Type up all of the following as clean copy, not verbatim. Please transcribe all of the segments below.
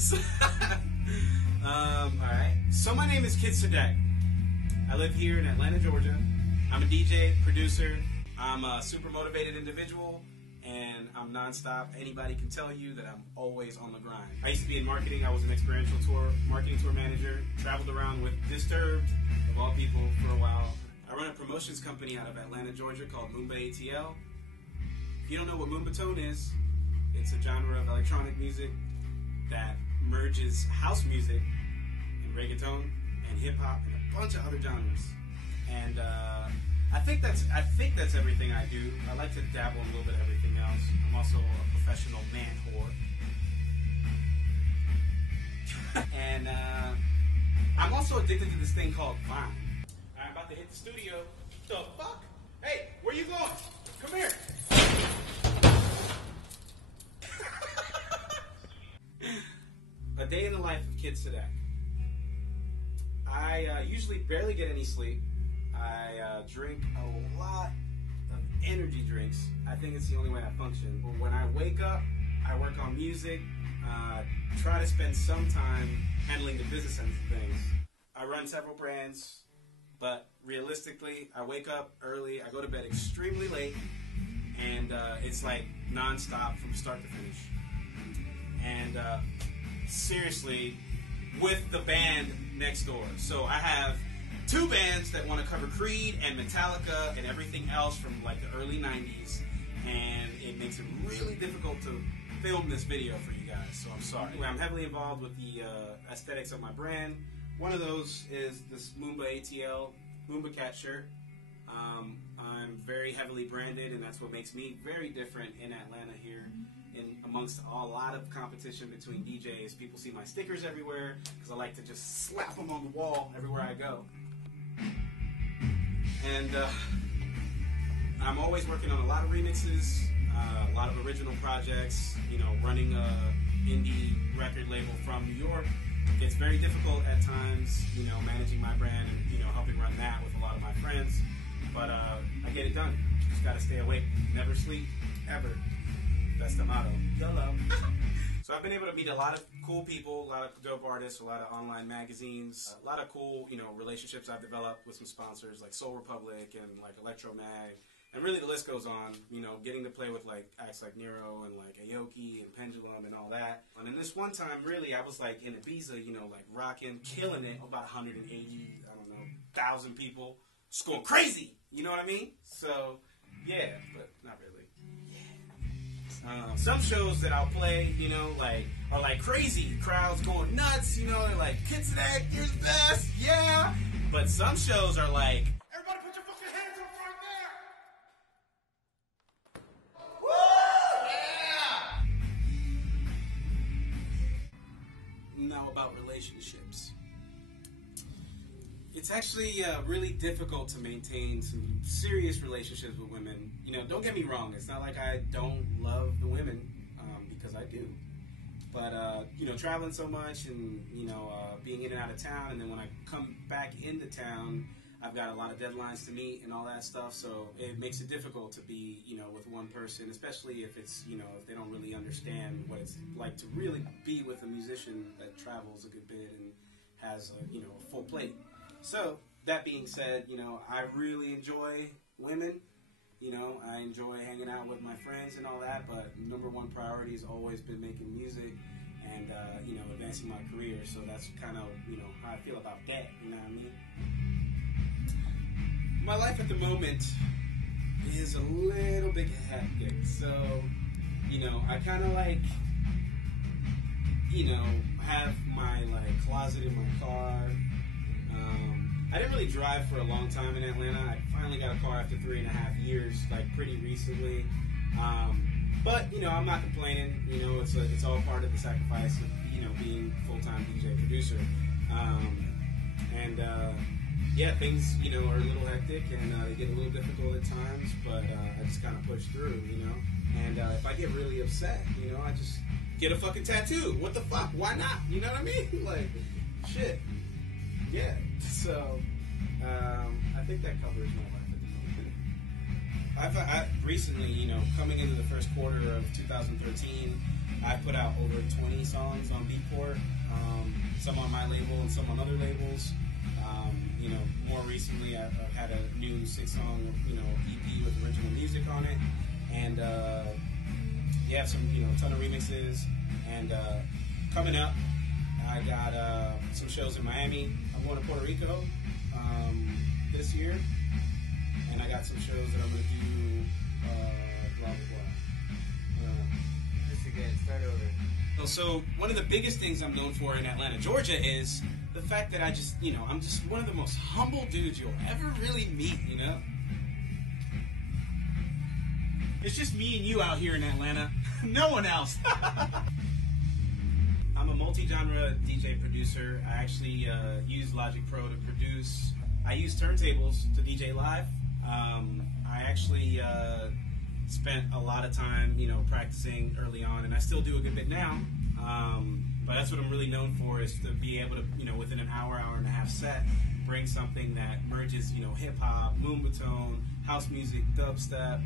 So, alright. So my name is Kid Cedek. I live here in Atlanta, Georgia. I'm a DJ, producer. I'm a super motivated individual, and I'm nonstop. Anybody can tell you that I'm always on the grind. I used to be in marketing. I was an experiential marketing tour manager. Traveled around with Disturbed, of all people, for a while. I run a promotions company out of Atlanta, Georgia called IAMSCUMBAG. If you don't know what Moombahton is, it's a genre of electronic music that merges house music and reggaeton and hip hop and a bunch of other genres. And I think that's everything I do. I like to dabble in a little bit of everything else. I'm also a professional man whore. And I'm also addicted to this thing called Vine. I'm about to hit the studio. The fuck? Hey, where you going? Come here. A day in the life of Kid Cedek. I usually barely get any sleep. I drink a lot of energy drinks. I think it's the only way I function. But when I wake up, I work on music, try to spend some time handling the business end of things. I run several brands, but realistically, I wake up early, I go to bed extremely late, and it's like non-stop from start to finish. And seriously, with the band next door. So I have two bands that want to cover Creed and Metallica and everything else from like the early 90s, and it makes it really difficult to film this video for you guys, so I'm sorry. I'm heavily involved with the aesthetics of my brand. One of those is this IAMSCUMBAG Moomba Cat shirt. I'm very heavily branded, and that's what makes me very different in Atlanta here. In amongst a lot of competition between DJs, people see my stickers everywhere because I like to just slap them on the wall everywhere I go. And I'm always working on a lot of remixes, a lot of original projects. You know, running a indie record label from New York, it's very difficult at times. You know, managing my brand and helping run that with a lot of my friends. But I get it done. Just gotta stay awake, never sleep, ever. That's the motto. YOLO. So I've been able to meet a lot of cool people, a lot of dope artists, a lot of online magazines, a lot of cool, relationships I've developed with some sponsors like Soul Republic and like Electromag, and really the list goes on. Getting to play with like acts like Nero and like Aoki and Pendulum and all that. And then this one time, really, I was like in Ibiza, like rocking, killing it, about 1,000 people, just going crazy. You know what I mean? So yeah, but not really. Some shows that I'll play, are like crazy. Crowds going nuts, they're like, Kid Cedek, you're the best, yeah. But some shows are like, everybody put your fucking hands up right there. Woo! Yeah! Now about relationships. It's actually really difficult to maintain some serious relationships with women. Don't get me wrong. It's not like I don't love the women, because I do. But, traveling so much and, being in and out of town, and then when I come back into town, I've got a lot of deadlines to meet and all that stuff. So it makes it difficult to be, with one person, especially if it's, if they don't really understand what it's like to really be with a musician that travels a good bit and has, a full plate. So, that being said, I really enjoy women. I enjoy hanging out with my friends and all that, but number one priority has always been making music and, advancing my career. So that's kind of, how I feel about that, you know what I mean? My life at the moment is a little bit hectic. So, I kind of like, have my, closet in my car. I didn't really drive for a long time in Atlanta. I finally got a car after 3.5 years, pretty recently. But I'm not complaining. It's all part of the sacrifice of being full-time DJ producer. Yeah, things are a little hectic and they get a little difficult at times. But I just kind of push through, And if I get really upset, I just get a fucking tattoo. What the fuck? Why not? You know what I mean? Shit. Yeah, so I think that covers my life at the moment. I've recently, coming into the first quarter of 2013, I put out over 20 songs on Beatport, some on my label and some on other labels. You know, more recently I've had a new 6-song, you know, EP with original music on it, and yeah, some, you know, a ton of remixes. And coming up, I got some shows in Miami. I'm going to Puerto Rico this year, and I got some shows that I'm going to do. Blah blah blah. Just again, start over. So one of the biggest things I'm known for in Atlanta, Georgia, is the fact that I just, you know, I'm just one of the most humble dudes you'll ever really meet, you know? It's just me and you out here in Atlanta. No one else. I'm a multi-genre DJ producer. I actually use Logic Pro to produce. I use turntables to DJ live. I actually spent a lot of time, you know, practicing early on, and I still do a good bit now. But that's what I'm really known for, is to be able to, you know, within an hour, hour and a half set, bring something that merges, you know, hip-hop, moombahton, house music, dubstep,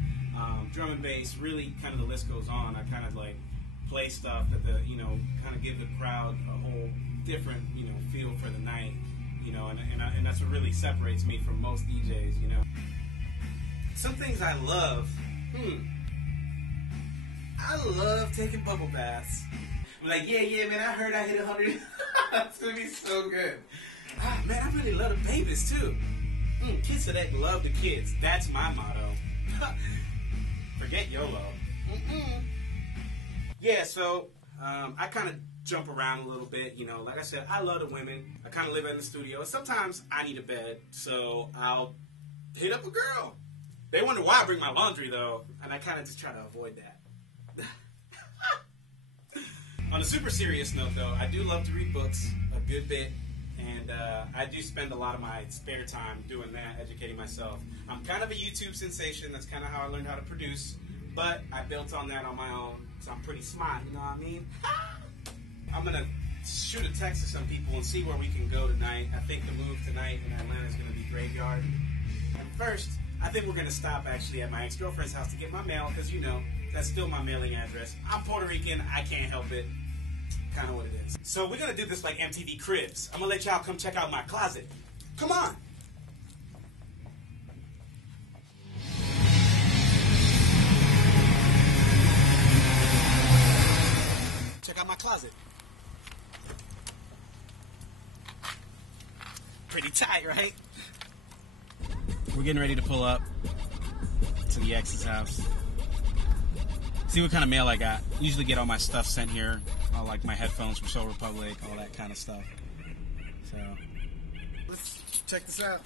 drum and bass, really kind of the list goes on. I kind of like play stuff that the, you know, kind of give the crowd a whole different, you know, feel for the night, you know, and that's what really separates me from most DJs, you know. Some things I love, I love taking bubble baths. I'm like, yeah, man, I heard I hit 100. It's gonna be so good. Ah, man, I really love the babies too. Kid Cedek, love the kids. That's my motto. Forget YOLO. Yeah, so I kind of jump around a little bit. You know, like I said, I love the women. I kind of live in the studio. Sometimes I need a bed, so I'll hit up a girl. They wonder why I bring my laundry, though, and I kind of just try to avoid that. On a super serious note, though, I do love to read books a good bit, and I do spend a lot of my spare time doing that, educating myself. I'm kind of a YouTube sensation. That's kind of how I learned how to produce, but I built on that on my own, so I'm pretty smart, you know what I mean? I'm going to shoot a text to some people and see where we can go tonight. I think the move tonight in Atlanta is going to be Graveyard. And first, I think we're going to stop actually at my ex-girlfriend's house to get my mail, because, you know, that's still my mailing address. I'm Puerto Rican. I can't help it. Kind of what it is. So we're going to do this like MTV Cribs. I'm going to let y'all come check out my closet. Come on. Check out my closet. Pretty tight, right? We're getting ready to pull up to the ex's house. See what kind of mail I got. Usually get all my stuff sent here. All like my headphones from Soul Republic, all that kind of stuff. So let's check this out.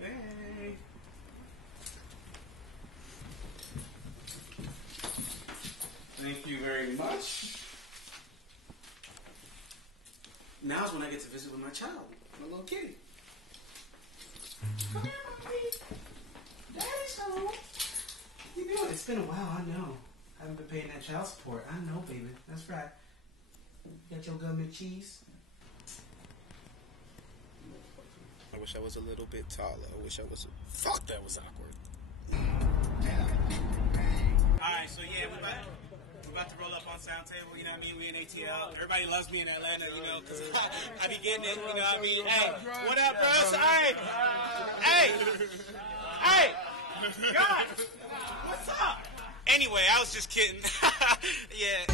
Hey. Thank you very much. Now's when I get to visit with my child, my little kitty. Come here, mommy. Daddy's home. What you doing? It's been a while, I know. I haven't been paying that child support. I know, baby. That's right. You got your gum cheese? I wish I was a little bit taller. I wish I was fuck, that was awkward. Alright, so yeah, we're about to roll up on Sound Table, you know what I mean? We in ATL. Everybody loves me in Atlanta, you know, because I be getting it, you know what I mean? Hey, what up, bros? Hey! God! What's up? Anyway, I was just kidding. Yeah.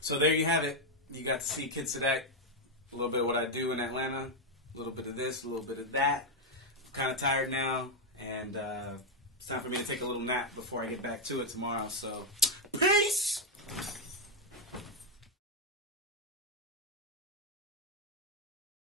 So there you have it. You got to see Kid Cedek, a little bit of what I do in Atlanta, a little bit of this, a little bit of that. I'm kind of tired now, and it's time for me to take a little nap before I get back to it tomorrow. So